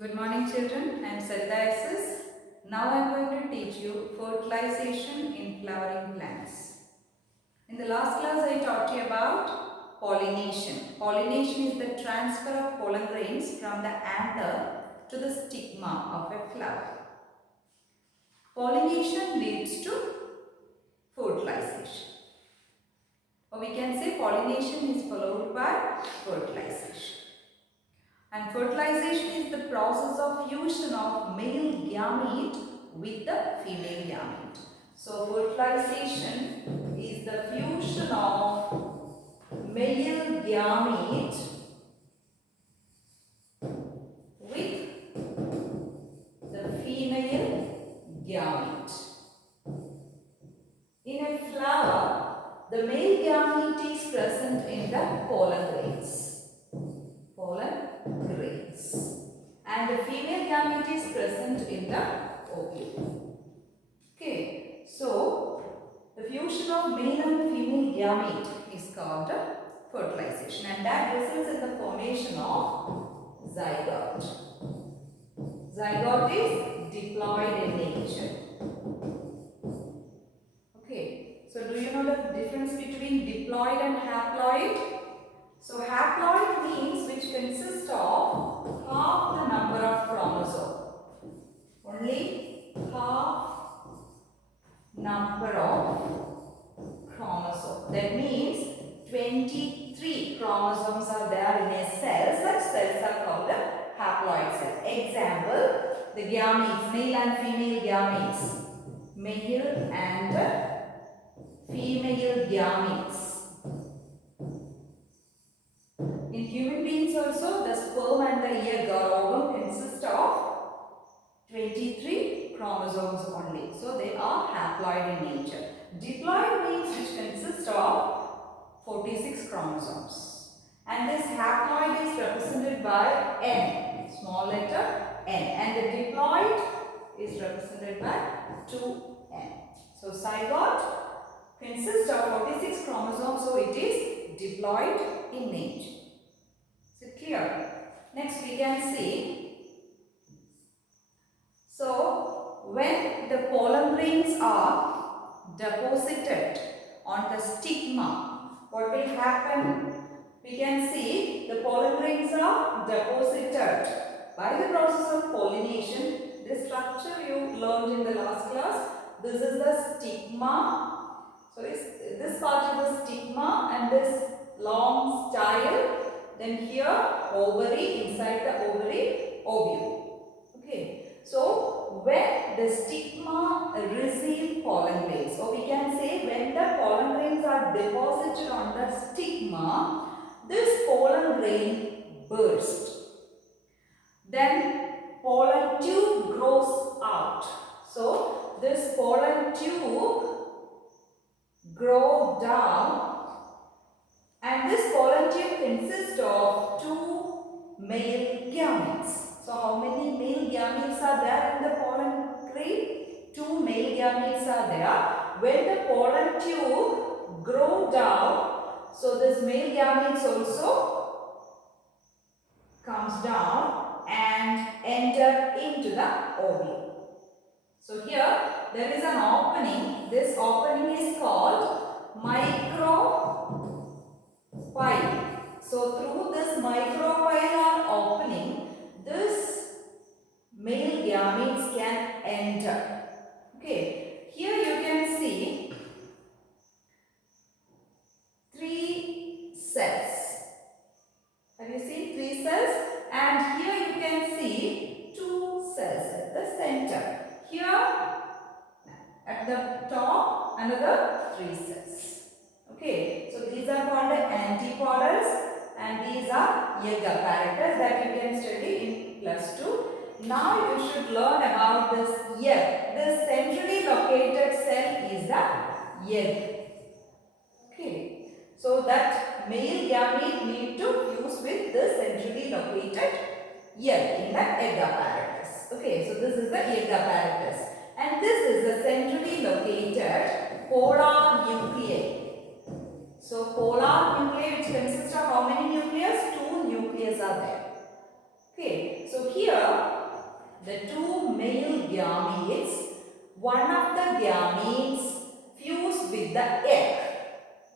Good morning children, I am Fertilization. Now I am going to teach you fertilization in flowering plants. In the last class I taught you about pollination. Pollination is the transfer of pollen grains from the anther to the stigma of a flower. Pollination leads to fertilization. Or we can say pollination is followed by fertilization. And fertilization is the process of fusion of male gamete with the female gamete. So fertilization is the fusion of male gamete with the female gamete. In a flower, the male gamete is present in the pollen grains. And the female gamete is present in the ovule. Okay, so the fusion of male and female gamete is called fertilization, and that results in the formation of zygote. Zygote is diploid in nature. Okay, so do you know the difference between diploid and haploid? So haploid means which consists of half the number of chromosomes. Only half number of chromosomes. That means 23 chromosomes are there in a cell. Such cells are called the haploid cell. Example, the gametes, male and female gametes. Male and female gametes. In human beings also, the sperm and the egg or ovum consist of 23 chromosomes only. So they are haploid in nature. Diploid means which consists of 46 chromosomes. And this haploid is represented by N, small letter N. And the diploid is represented by 2N. So zygote consists of 46 chromosomes, so it is diploid in nature. Is it clear? Next we can see. So when the pollen grains are deposited on the stigma, what will happen? We can see the pollen grains are deposited by the process of pollination. This structure you learned in the last class. This is the stigma. So this part is the stigma and this long style. Then here ovary, inside the ovary, ovule. Okay. So when the stigma receive pollen grains, so we can say when the pollen grains are deposited on the stigma, this pollen grain bursts. Then pollen tube grows out. So this pollen tube grows down. And this pollen tube consists of 2 male gametes. So how many male gametes are there in the pollen grain? 2 male gametes are there. When the pollen tube grows down, so this male gametes also comes down and enter into the ovule. So here there is an opening. This opening is called micropyle. So through this micropyle opening, this male gametes can enter. Okay, here you can see 3 cells. Have you seen 3 cells? And here you can see 2 cells at the center. Here at the top another 3 cells. Okay, so these are called antipodals and these are egg apparatus that you can study in +2. Now you should learn about this egg. This centrally located cell is the egg. Okay, so that male gamete need to fuse with the centrally located egg in the egg apparatus. Okay, so this is the egg apparatus and this is the centrally located polar nuclei. So polar nuclei which consists of how many nucleus? 2 nucleus are there. Okay, so here gametes, one of the gametes fuse with the egg.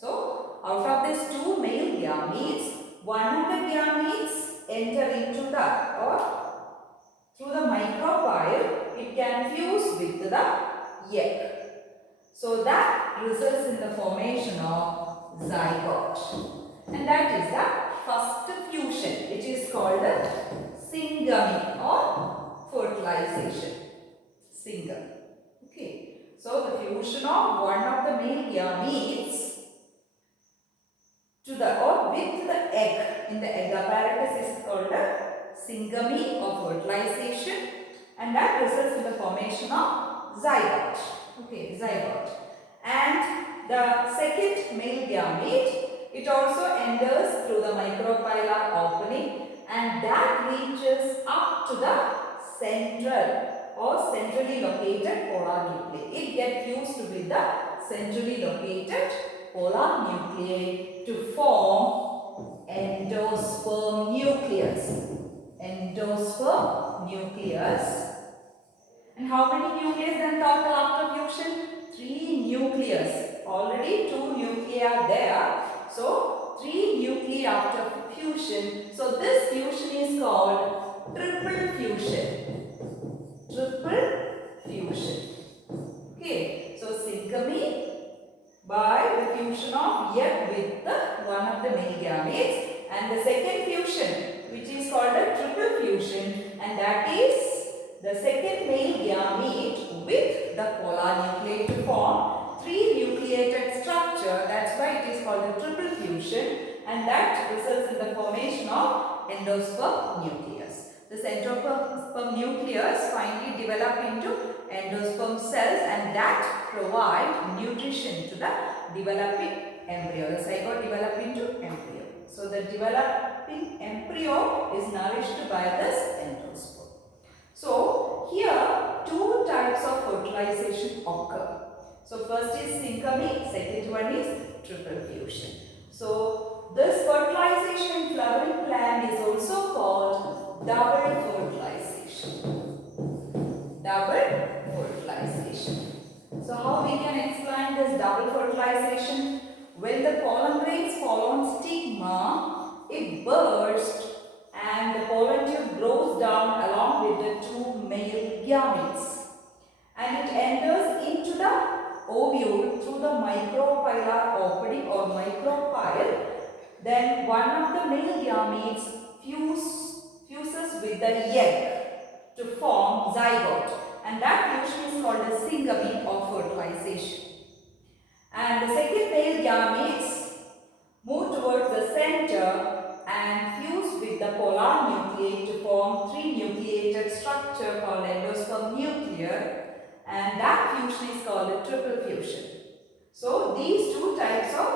So, out of these two male gametes, one of the gametes enter into the or through the micropyle, it can fuse with the egg. So, that results in the formation of zygote. And that is the first fusion, which is called syngamy or fertilization. Syngamy. Okay. So, the fusion of one of the male gametes to the or with the egg in the egg apparatus is called syngamy or fertilization, and that results in the formation of zygote. Okay, zygote. And the second male gamete, it also enters through the micropylar opening, and that reaches up to the central or centrally located polar nuclei. It gets fused with the centrally located polar nuclei to form endosperm nucleus. Endosperm nucleus. And how many nucleus then total after fusion? 3 nucleus. Already 2 nuclei are there. So 3 nuclei after fusion. So this fusion is called triple fusion. Triple fusion. Okay. So syngamy by the fusion of egg with one of the male gametes, and the second fusion, which is called a triple fusion, and that is the second male gamete with the polar nuclei to form 3 nucleated structure. That's why it is called a triple fusion, and that results in the formation of endosperm nucleus. This endosperm nucleus finally develop into endosperm cells, and that provide nutrition to the developing embryo. The zygote develop into embryo. So the developing embryo is nourished by this endosperm. So here 2 types of fertilization occur. So first is syngamy, second one is triple fusion. So this fertilization in flowering plant is also called double fertilization. Double fertilization. So how we can explain this double fertilization? When the pollen grains fall on stigma, it bursts and the pollen tube grows down along with the 2 male gametes, and it enters into the ovule through the micropylar opening or micropyle. Then one of the male gametes fuses with the egg to form zygote, and that fusion is called as syngamy or fertilization. And the second male gametes move towards the center and fuse with the polar nuclei to form 3 nucleated structure called endosperm nucleus, and that fusion is called a triple fusion. So these 2 types of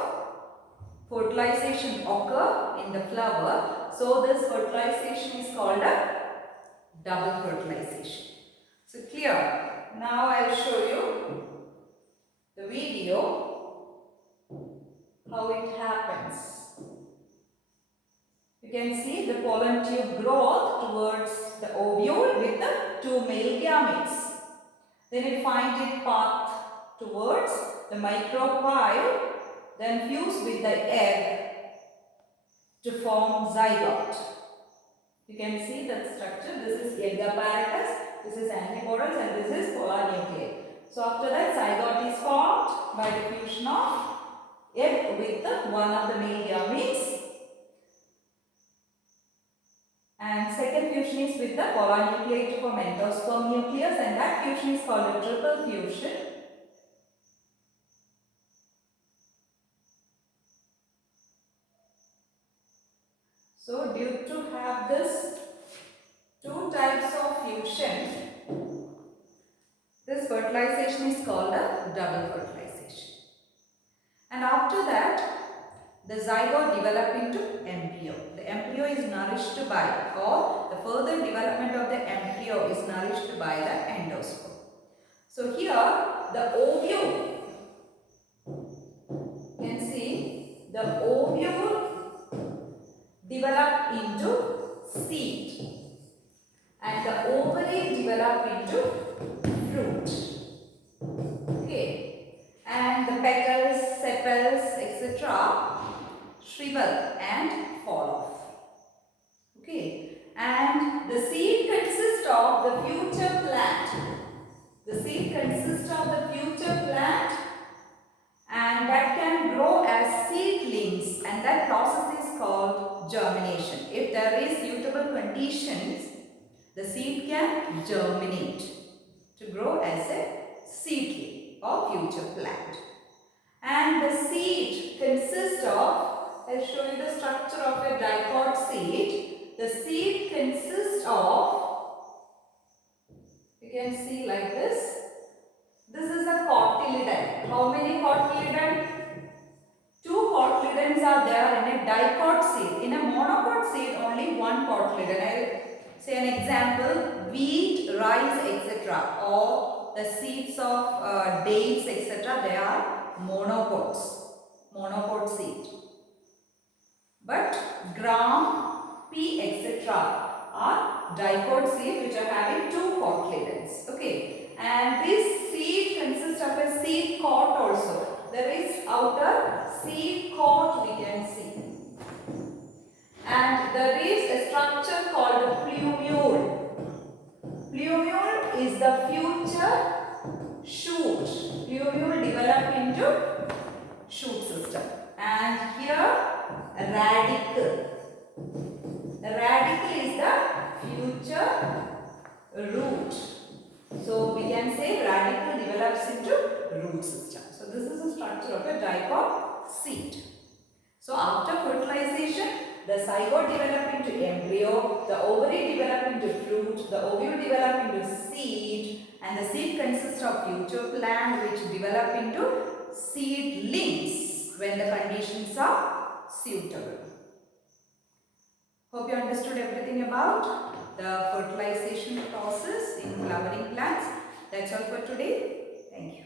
fertilization occur in the flower. So this fertilization is called a double fertilization. So clear? Now I will show you the video how it happens. You can see the pollen tube growth towards the ovule with the 2 male gametes. Then it finds its path towards the micropyle, then fuse with the egg to form zygote. You can see that structure. This is egg apparatus, this is antipodals, and this is polar nuclei. So after that, zygote is formed by the fusion of egg with one of the male gametes. And second fusion is with the polar nuclei to form endosperm nucleus, and that fusion is called a triple fusion. So due to have this 2 types of fusion, this fertilization is called a double fertilization. And after that, the zygote develop into embryo. The embryo is nourished by, or the further development of the embryo is nourished by the endosperm. So here the ovule, you can see the ovule develop into seed, and the ovary develop into shrivel and fall off. Okay, and the seed consists of the future plant. The seed consists of the future plant, and that can grow as seedlings, and that process is called germination. If there is suitable conditions, the seed can germinate to grow as a seedling or future plant. And the seed consists of, I'll show you the structure of a dicot seed. The seed consists of, you can see like this. This is the cotyledon. How many cotyledon? 2 cotyledons are there in a dicot seed. In a monocot seed, only 1 cotyledon. I will say an example: wheat, rice, etc. Or the seeds of dates, etc. They are monocots. Monocot seed. But gram, pea, etc. are dicot seed which are having 2 cotyledons. Okay. And this seed consists of a seed coat also. There is outer seed coat we can see. And there is a structure called a plumule. Plumule is the future shoot. Plumule develop into shoot system. And here a radicle. The radicle is the future root. So we can say radicle develops into root system. So this is the structure of a dicot seed. So after fertilization, the zygote develop into embryo, the ovary develop into fruit, the ovule develop into seed, and the seed consists of future plant which develop into seedlings when the conditions are suitable. Hope you understood everything about the fertilization process in flowering plants. That's all for today. Thank you.